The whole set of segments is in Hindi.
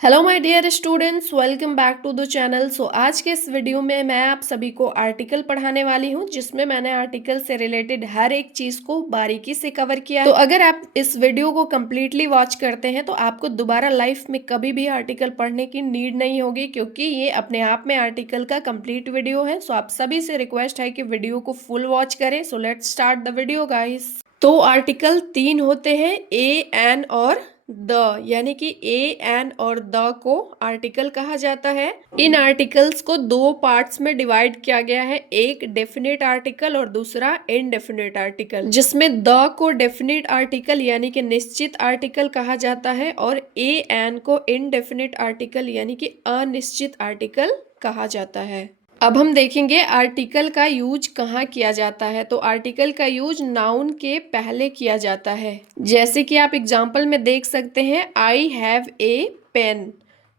Hello my dear students, welcome back to the channel. आज के इस वीडियो में मैं आप सभी को आर्टिकल पढ़ाने वाली हूं, जिसमें मैंने आर्टिकल से रिलेटेड हर एक चीज को बारीकी से कवर किया है। तो अगर आप इस वीडियो को कम्प्लीटली वॉच करते हैं तो आपको दोबारा लाइफ में कभी भी आर्टिकल पढ़ने की नीड नहीं होगी, क्योंकि ये अपने आप में आर्टिकल का कंप्लीट वीडियो है। सो आप सभी से रिक्वेस्ट है कि वीडियो को फुल वॉच करें। So let's start the video guys. तो आर्टिकल 3 होते हैं, ए, एन और द, यानी कि ए, एन और द को आर्टिकल कहा जाता है। इन आर्टिकल्स को दो पार्ट्स में डिवाइड किया गया है, एक डेफिनेट आर्टिकल और दूसरा इनडेफिनेट आर्टिकल, जिसमें द को डेफिनेट आर्टिकल यानी कि निश्चित आर्टिकल कहा जाता है और ए, एन को इनडेफिनेट आर्टिकल यानी कि अनिश्चित आर्टिकल कहा जाता है। अब हम देखेंगे आर्टिकल का यूज कहाँ किया जाता है। तो आर्टिकल का यूज नाउन के पहले किया जाता है, जैसे कि आप एग्जाम्पल में देख सकते हैं, आई हैव ए पेन।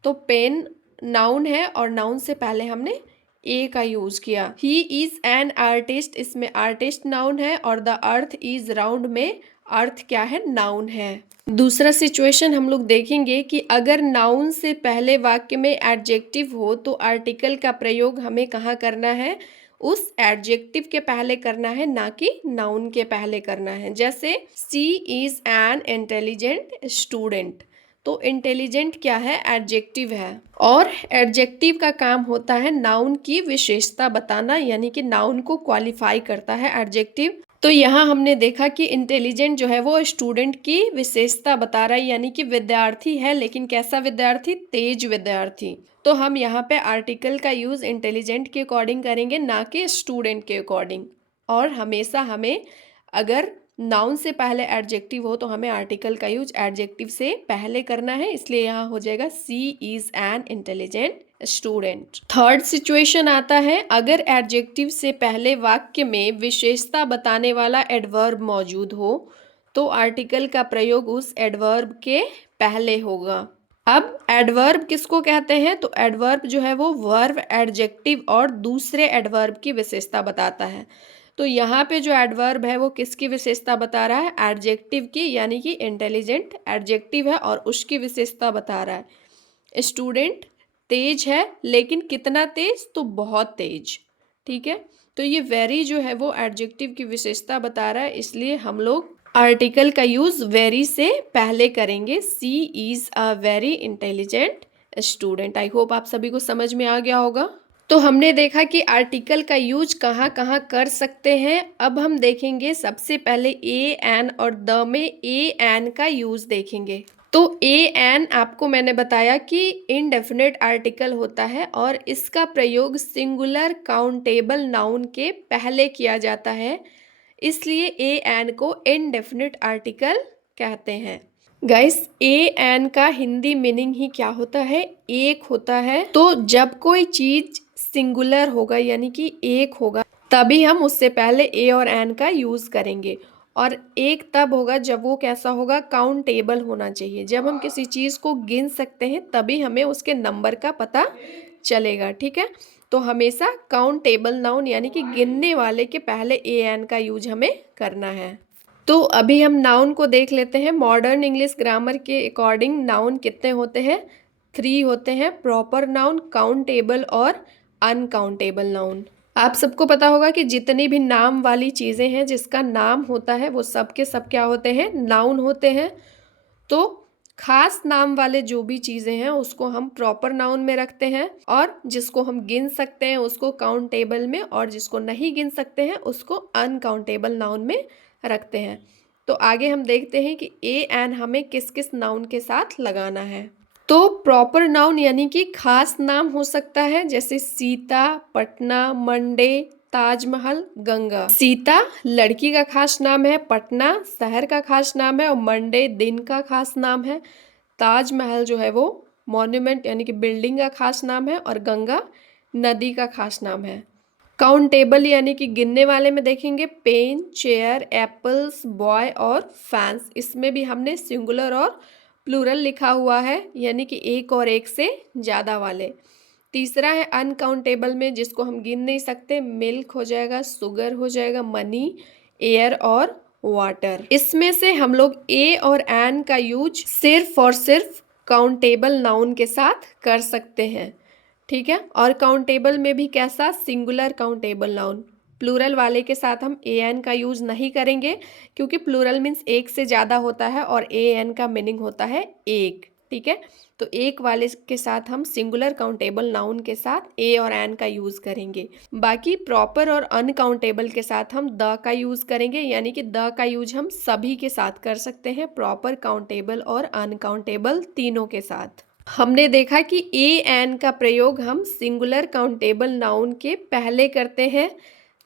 तो पेन नाउन है और नाउन से पहले हमने ए का यूज किया। ही इज एन आर्टिस्ट, इसमें आर्टिस्ट नाउन है और द अर्थ इज राउंड में अर्थ क्या है, नाउन है। दूसरा सिचुएशन हम लोग देखेंगे कि अगर नाउन से पहले वाक्य में एडजेक्टिव हो तो आर्टिकल का प्रयोग हमें कहाँ करना है, उस एडजेक्टिव के पहले करना है, ना कि नाउन के पहले करना है। जैसे she is an intelligent student. तो इंटेलिजेंट क्या है, एडजेक्टिव है, और एडजेक्टिव का काम होता है नाउन की विशेषता बताना, यानी कि नाउन को क्वालिफाई करता है एडजेक्टिव। तो यहाँ हमने देखा कि इंटेलिजेंट जो है वो स्टूडेंट की विशेषता बता रहा है, यानी कि विद्यार्थी है, लेकिन कैसा विद्यार्थी, तेज विद्यार्थी। तो हम यहाँ पे आर्टिकल का यूज इंटेलिजेंट के अकॉर्डिंग करेंगे, ना कि स्टूडेंट के अकॉर्डिंग। और हमेशा हमें अगर नाउन से पहले एडजेक्टिव हो तो हमें आर्टिकल का यूज एडजेक्टिव से पहले करना है, इसलिए यहाँ हो जाएगा C is an intelligent student. Third situation आता है, अगर एडजेक्टिव से पहले वाक्य में विशेषता बताने वाला एडवर्ब मौजूद हो तो आर्टिकल का प्रयोग उस एडवर्ब के पहले होगा। अब एडवर्ब किसको कहते हैं, तो एडवर्ब जो है वो वर्ब, एडजेक्टिव और दूसरे एडवर्ब की विशेषता बताता है। तो यहाँ पे जो एडवर्ब है वो किसकी विशेषता बता रहा है, एडजेक्टिव की, यानी कि इंटेलिजेंट एडजेक्टिव है और उसकी विशेषता बता रहा है। स्टूडेंट तेज है, लेकिन कितना तेज, तो बहुत तेज। ठीक है, तो ये वेरी जो है वो एडजेक्टिव की विशेषता बता रहा है, इसलिए हम लोग आर्टिकल का यूज वेरी से पहले करेंगे। C is a very intelligent student. I hope आप सभी को समझ में आ गया होगा। तो हमने देखा कि आर्टिकल का यूज कहाँ कहाँ कर सकते हैं। अब हम देखेंगे सबसे पहले ए, एन और द में ए, एन का यूज देखेंगे। तो ए, एन आपको मैंने बताया कि इनडेफिनेट आर्टिकल होता है और इसका प्रयोग सिंगुलर काउंटेबल नाउन के पहले किया जाता है, इसलिए ए, एन को इनडेफिनेट आर्टिकल कहते हैं। गाइस, ए, एन का हिंदी मीनिंग ही क्या होता है, एक होता है। तो जब कोई चीज सिंगुलर होगा यानी कि एक होगा, तभी हम उससे पहले ए और एन का यूज करेंगे। और एक तब होगा जब वो कैसा होगा, काउंटेबल होना चाहिए। जब हम किसी चीज को गिन सकते हैं तभी हमें उसके नंबर का पता चलेगा। ठीक है, तो हमेशा काउंटेबल नाउन यानी कि गिनने वाले के पहले ए, एन का यूज हमें करना है। तो अभी हम नाउन को देख लेते हैं। मॉडर्न इंग्लिश ग्रामर के अकॉर्डिंग नाउन कितने होते हैं, 3 होते हैं, प्रॉपर नाउन, काउंटेबल और अनकाउंटेबल नाउन। आप सबको पता होगा कि जितनी भी नाम वाली चीज़ें हैं, जिसका नाम होता है वो सब के सब क्या होते हैं, नाउन होते हैं। तो खास नाम वाले जो भी चीज़ें हैं उसको हम प्रॉपर नाउन में रखते हैं, और जिसको हम गिन सकते हैं उसको काउंटेबल में, और जिसको नहीं गिन सकते हैं उसको अनकाउंटेबल नाउन में रखते हैं। तो आगे हम देखते हैं कि ए, एन हमें किस किस नाउन के साथ लगाना है। तो प्रॉपर नाउन यानी कि खास नाम हो सकता है, जैसे सीता, पटना, मंडे, ताजमहल, गंगा। सीता लड़की का खास नाम है, पटना शहर का खास नाम है और मंडे दिन का खास नाम है। ताजमहल जो है वो मॉन्यूमेंट यानी कि बिल्डिंग का खास नाम है और गंगा नदी का खास नाम है। काउंटेबल यानी कि गिनने वाले में देखेंगे पेन, चेयर, एप्पल्स, बॉय और फैंस। इसमें भी हमने सिंगुलर और प्लूरल लिखा हुआ है, यानी कि एक और एक से ज़्यादा वाले। तीसरा है अनकाउंटेबल में, जिसको हम गिन नहीं सकते, मिल्क हो जाएगा, शुगर हो जाएगा, मनी, एयर और वाटर। इसमें से हम लोग ए और एन का यूज सिर्फ और सिर्फ काउंटेबल नाउन के साथ कर सकते हैं, ठीक है। और काउंटेबल में भी कैसा, सिंगुलर काउंटेबल नाउन। प्लूरल वाले के साथ हम ए एन का यूज नहीं करेंगे, क्योंकि प्लूरल मीन्स एक से ज़्यादा होता है और ए एन का मीनिंग होता है एक, ठीक है। तो एक वाले के साथ हम सिंगुलर काउंटेबल नाउन के साथ ए और एन का यूज करेंगे। बाकी प्रॉपर और अनकाउंटेबल के साथ हम द का यूज करेंगे, यानी कि द का यूज हम सभी के साथ कर सकते हैं, प्रॉपर, काउंटेबल और अनकाउंटेबल तीनों के साथ। हमने देखा कि ए एन का प्रयोग हम सिंगुलर काउंटेबल नाउन के पहले करते हैं,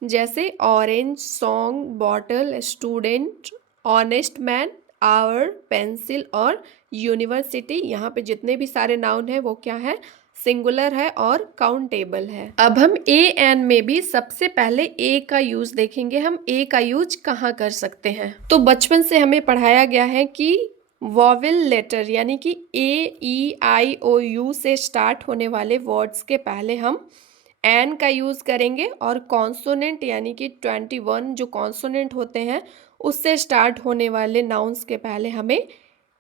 जैसे orange, song, bottle, student, honest man, hour, pencil और यूनिवर्सिटी। यहाँ पे जितने भी सारे नाउन है वो क्या है, सिंगुलर है और काउंटेबल है। अब हम ए एन में भी सबसे पहले ए का यूज देखेंगे। हम ए का यूज कहाँ कर सकते हैं? तो बचपन से हमें पढ़ाया गया है कि वॉवेल लेटर यानी कि ए, ई, आई, ओ, यू से स्टार्ट होने वाले वर्ड्स के पहले हम एन का यूज करेंगे, और कॉन्सोनेंट यानी कि 21 जो कॉन्सोनेंट होते हैं उससे स्टार्ट होने वाले नाउन्स के पहले हमें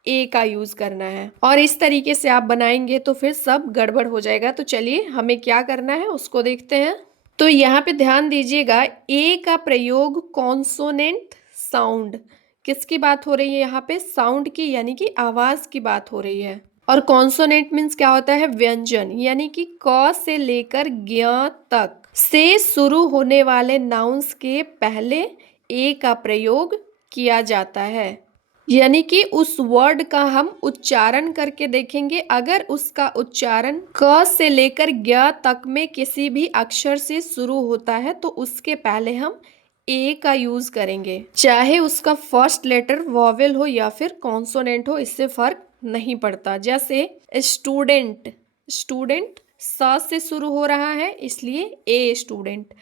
ए का यूज करना है। और इस तरीके से आप बनाएंगे तो फिर सब गड़बड़ हो जाएगा। तो चलिए हमें क्या करना है उसको देखते हैं। तो यहाँ पे ध्यान दीजिएगा, ए का प्रयोग कॉन्सोनेंट साउंड, किसकी बात हो रही है यहाँ पे, साउंड की, यानी कि आवाज की बात हो रही है। और कॉन्सोनेंट मीन्स क्या होता है, व्यंजन, यानी कि क से लेकर ज्ञ तक से शुरू होने वाले नाउन्स के पहले ए का प्रयोग किया जाता है। यानी कि उस वर्ड का हम उच्चारण करके देखेंगे, अगर उसका उच्चारण क से लेकर ज्ञ तक में किसी भी अक्षर से शुरू होता है तो उसके पहले हम ए का यूज करेंगे, चाहे उसका फर्स्ट लेटर वॉवेल हो या फिर कॉन्सोनेंट हो, इससे फर्क नहीं पड़ता। जैसे स्टूडेंट, स्टूडेंट स से शुरू हो रहा है इसलिए ए स्टूडेंट।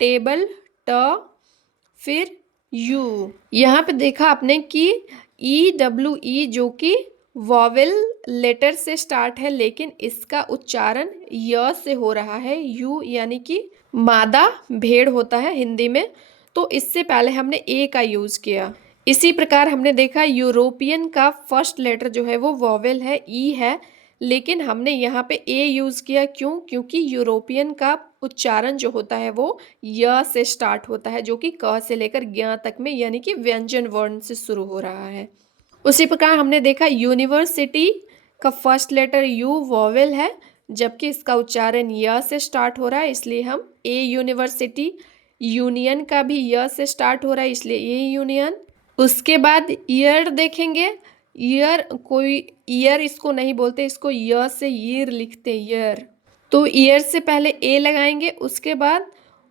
टेबल, ट, फिर यू। यहाँ पे देखा आपने कि ई डब्ल्यू ई जो कि वॉवेल लेटर से स्टार्ट है, लेकिन इसका उच्चारण य से हो रहा है। यू यानी कि मादा भेड़ होता है हिंदी में, तो इससे पहले हमने ए का यूज किया। इसी प्रकार हमने देखा यूरोपियन का फर्स्ट लेटर जो है वो वॉवेल है, ई है, लेकिन हमने यहाँ पे ए यूज किया। क्यों? क्योंकि यूरोपियन का उच्चारण जो होता है वो य से स्टार्ट होता है, जो कि क से लेकर ज्ञ तक में, यानी कि व्यंजन वर्ण से शुरू हो रहा है। उसी प्रकार हमने देखा यूनिवर्सिटी का फर्स्ट लेटर यू वॉवेल है, जबकि इसका उच्चारण य से स्टार्ट हो रहा है, इसलिए हम ए यूनिवर्सिटी। यूनियन का भी य से स्टार्ट हो रहा है, इसलिए ए यूनियन। उसके बाद ईयर देखेंगे, ईयर, कोई ईयर इसको नहीं बोलते, इसको य से ईर लिखते, ईयर। तो ईयर से पहले ए लगाएंगे। उसके बाद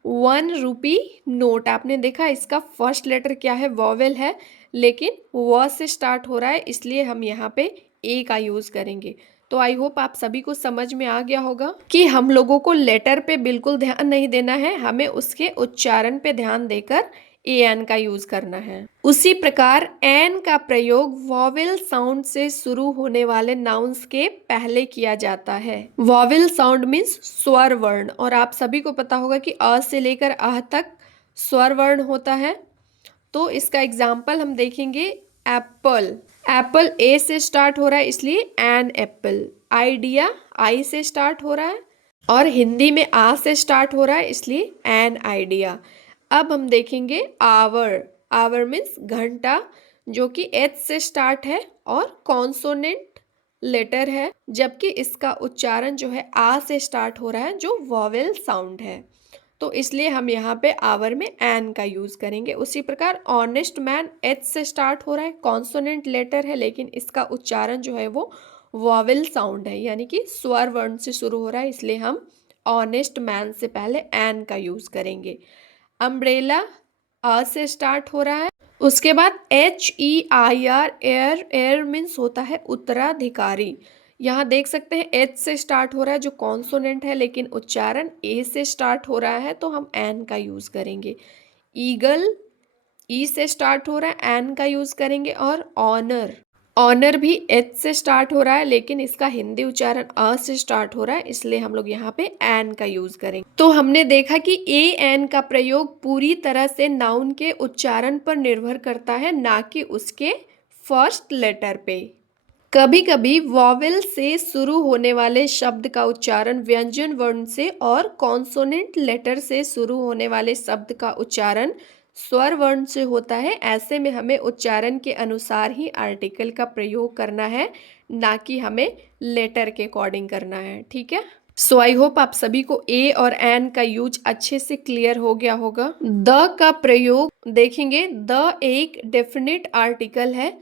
1 रुपी नोट, आपने देखा इसका फर्स्ट लेटर क्या है, वॉवेल है, लेकिन व से स्टार्ट हो रहा है, इसलिए हम यहाँ पे ए का यूज करेंगे। तो आई होप आप सभी को समझ में आ गया होगा कि हम लोगों को लेटर पे बिल्कुल ध्यान नहीं देना है, हमें उसके उच्चारण पे ध्यान देकर ए एन का यूज करना है। उसी प्रकार एन का प्रयोग वॉवेल साउंड से शुरू होने वाले नाउन्स के पहले किया जाता है। वॉवेल साउंड मीन्स स्वर वर्ण, और आप सभी को पता होगा कि अ से लेकर आह तक स्वर वर्ण होता है। तो इसका एग्जाम्पल हम देखेंगे, एप्पल, एप्पल ए से स्टार्ट हो रहा है इसलिए एन एप्पल। आइडिया आई से स्टार्ट हो रहा है, और हिंदी में आ से स्टार्ट हो रहा है इसलिए एन आइडिया। अब हम देखेंगे आवर, आवर मीन्स घंटा, जो कि एच से स्टार्ट है और कॉन्सोनेंट लेटर है, जबकि इसका उच्चारण जो है आ से स्टार्ट हो रहा है, जो वॉवेल साउंड है, तो इसलिए हम यहाँ पे आवर में एन का यूज करेंगे। उसी प्रकार ऑनेस्ट मैन एच से स्टार्ट हो रहा है, कॉन्सोनेंट लेटर है, लेकिन इसका उच्चारण जो है वो वॉवेल साउंड है, यानी कि स्वर वर्ण से शुरू हो रहा है, इसलिए हम ऑनेस्ट मैन से पहले एन का यूज करेंगे। अम्ब्रेला अ से स्टार्ट हो रहा है। उसके बाद H E I R, air, air means होता है उत्तराधिकारी। यहाँ देख सकते हैं एच से स्टार्ट हो रहा है जो कॉन्सोनेंट है, लेकिन उच्चारण ए से स्टार्ट हो रहा है, तो हम एन का यूज करेंगे। ईगल ई से स्टार्ट हो रहा है, एन का यूज करेंगे। और ऑनर, ऑनर भी एच से स्टार्ट हो रहा है, लेकिन इसका हिंदी उच्चारण अ से स्टार्ट हो रहा है, इसलिए हम लोग यहाँ पे एन का यूज करेंगे। तो हमने देखा कि ए एन का प्रयोग पूरी तरह से नाउन के उच्चारण पर निर्भर करता है, ना कि उसके फर्स्ट लेटर पे। कभी कभी वॉवेल से शुरू होने वाले शब्द का उच्चारण व्यंजन वर्ण से और कॉन्सोनेंट लेटर से शुरू होने वाले शब्द का उच्चारण स्वर वर्ण से होता है। ऐसे में हमें उच्चारण के अनुसार ही आर्टिकल का प्रयोग करना है, ना कि हमें लेटर के अकॉर्डिंग करना है। ठीक है। सो आई होप आप सभी को ए और एन का यूज अच्छे से क्लियर हो गया होगा। द का प्रयोग देखेंगे। द एक डेफिनेट आर्टिकल है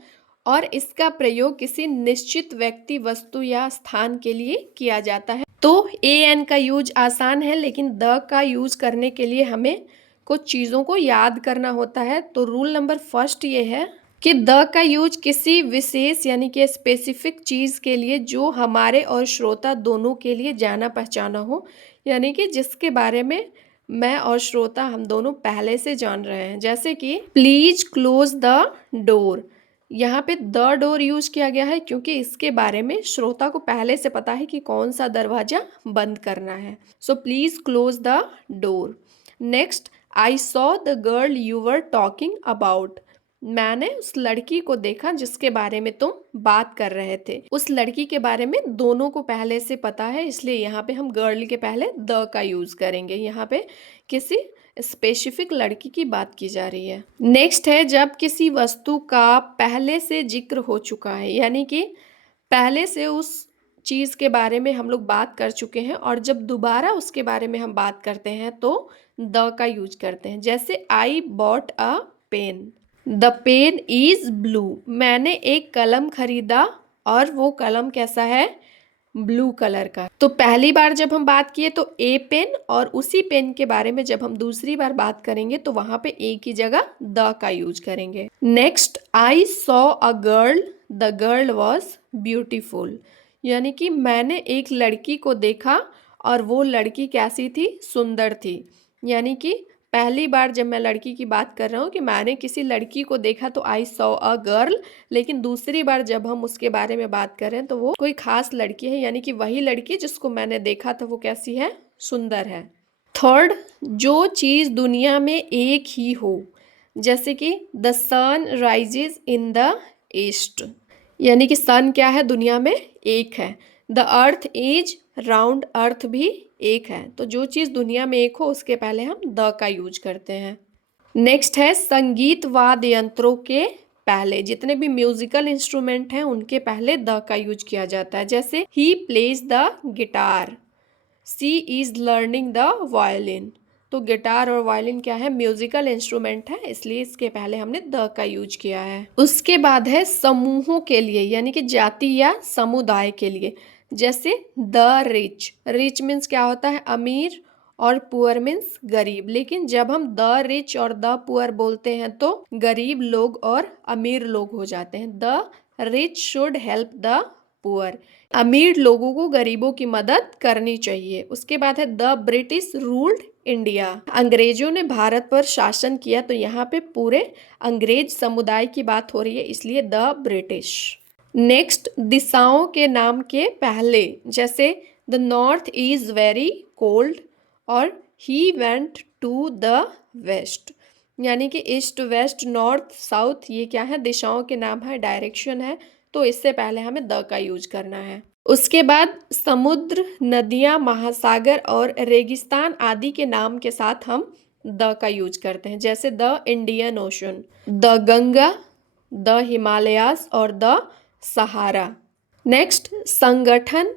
और इसका प्रयोग किसी निश्चित व्यक्ति, वस्तु या स्थान के लिए किया जाता है। तो ए एन का यूज आसान है, लेकिन द का यूज करने के लिए हमें कुछ चीज़ों को याद करना होता है। तो रूल नंबर फर्स्ट ये है कि द का यूज किसी विशेष यानी कि स्पेसिफिक चीज़ के लिए जो हमारे और श्रोता दोनों के लिए जाना पहचाना हो, यानी कि जिसके बारे में मैं और श्रोता हम दोनों पहले से जान रहे हैं। जैसे कि प्लीज क्लोज द डोर, यहाँ पे द डोर यूज किया गया है क्योंकि इसके बारे में श्रोता को पहले से पता है कि कौन सा दरवाजा बंद करना है। So please close the door. Next, I saw the girl you were talking about, मैंने उस लड़की को देखा जिसके बारे में तुम बात कर रहे थे। उस लड़की के बारे में दोनों को पहले से पता है, इसलिए यहाँ पे हम गर्ल के पहले द का यूज करेंगे। यहाँ पे किसी स्पेसिफिक लड़की की बात की जा रही है। नेक्स्ट है जब किसी वस्तु का पहले से जिक्र हो चुका है, यानी कि पहले से उस चीज़ के बारे में हम लोग बात कर चुके हैं और जब दोबारा उसके बारे में हम बात करते हैं तो द का यूज करते हैं। जैसे I bought a pen, the pen is blue, मैंने एक कलम खरीदा और वो कलम कैसा है, ब्लू कलर का। तो पहली बार जब हम बात किए तो ए पेन, और उसी पेन के बारे में जब हम दूसरी बार बात करेंगे तो वहां पे ए की जगह द का यूज करेंगे। Next, I saw a girl the girl was beautiful, यानी कि मैंने एक लड़की को देखा और वो लड़की कैसी थी, सुंदर थी। यानी कि पहली बार जब मैं लड़की की बात कर रहा हूँ कि मैंने किसी लड़की को देखा तो आई सॉ अ गर्ल, लेकिन दूसरी बार जब हम उसके बारे में बात कर रहे हैं तो वो कोई खास लड़की है, यानी कि वही लड़की जिसको मैंने देखा था वो कैसी है, सुंदर है। थर्ड, जो चीज़ दुनिया में एक ही हो, जैसे कि the sun rises in the east, यानी कि सन क्या है, दुनिया में एक है। The earth is round, earth भी एक है। तो जो चीज़ दुनिया में एक हो उसके पहले हम द का यूज करते हैं। नेक्स्ट है संगीत वाद्य यंत्रों के पहले, जितने भी म्यूजिकल इंस्ट्रूमेंट हैं उनके पहले द का यूज किया जाता है। जैसे he plays the guitar, she is learning the violin. तो गिटार और वायलिन क्या है, म्यूजिकल इंस्ट्रूमेंट है, इसलिए इसके पहले हमने द का यूज किया है। उसके बाद है समूहों के लिए, यानी कि जाति या समुदाय के लिए। जैसे द रिच, रिच मीन्स क्या होता है, अमीर, और पुअर मीन्स गरीब। लेकिन जब हम द रिच और द पुअर बोलते हैं तो गरीब लोग और अमीर लोग हो जाते हैं। The rich should help the poor, अमीर लोगों को गरीबों की मदद करनी चाहिए। उसके बाद है द ब्रिटिश रूल्ड इंडिया, अंग्रेजों ने भारत पर शासन किया। तो यहाँ पे पूरे अंग्रेज समुदाय की बात हो रही है, इसलिए द ब्रिटिश। नेक्स्ट, दिशाओं के नाम के पहले, जैसे the north is very cold और he went to the west, यानी कि ईस्ट, वेस्ट, नॉर्थ, साउथ, ये क्या है, दिशाओं के नाम है, डायरेक्शन है। तो इससे पहले हमें द का यूज करना है। उसके बाद समुद्र, नदियां, महासागर और रेगिस्तान आदि के नाम के साथ हम द का यूज करते हैं। जैसे the Indian ocean, the Ganga, the Himalayas और द सहारा। नेक्स्ट, संगठन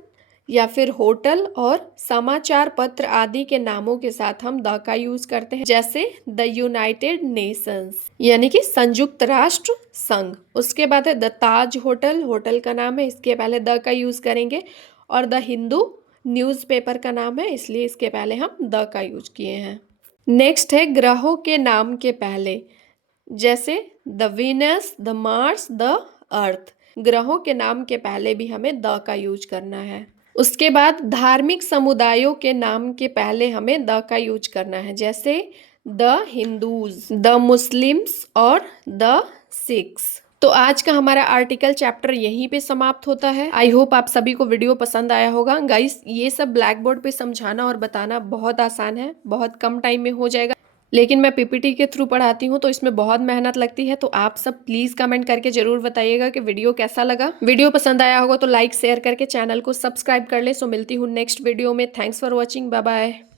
या फिर होटल और समाचार पत्र आदि के नामों के साथ हम द का यूज करते हैं। जैसे द यूनाइटेड नेशंस, यानी कि संयुक्त राष्ट्र संघ। उसके बाद है द ताज होटल, होटल का नाम है, इसके पहले द का यूज करेंगे। और द हिंदू न्यूज़पेपर का नाम है, इसलिए इसके पहले हम द का यूज किए हैं। नेक्स्ट है ग्रहों के नाम के पहले, जैसे the Venus, the Mars, the earth. ग्रहों के नाम के पहले भी हमें द का यूज करना है। उसके बाद धार्मिक समुदायों के नाम के पहले हमें द का यूज करना है। जैसे द हिंदूज, द मुस्लिम्स और द सिख्स। तो आज का हमारा आर्टिकल चैप्टर यहीं पे समाप्त होता है। आई होप आप सभी को वीडियो पसंद आया होगा। गाइस, ये सब ब्लैक बोर्ड पे समझाना और बताना बहुत आसान है, बहुत कम टाइम में हो जाएगा। लेकिन मैं पीपीटी के थ्रू पढ़ाती हूँ तो इसमें बहुत मेहनत लगती है। तो आप सब प्लीज कमेंट करके जरूर बताइएगा कि वीडियो कैसा लगा। वीडियो पसंद आया होगा तो लाइक शेयर करके चैनल को सब्सक्राइब कर ले। सो मिलती हूँ नेक्स्ट वीडियो में। Thanks for watching, bye bye.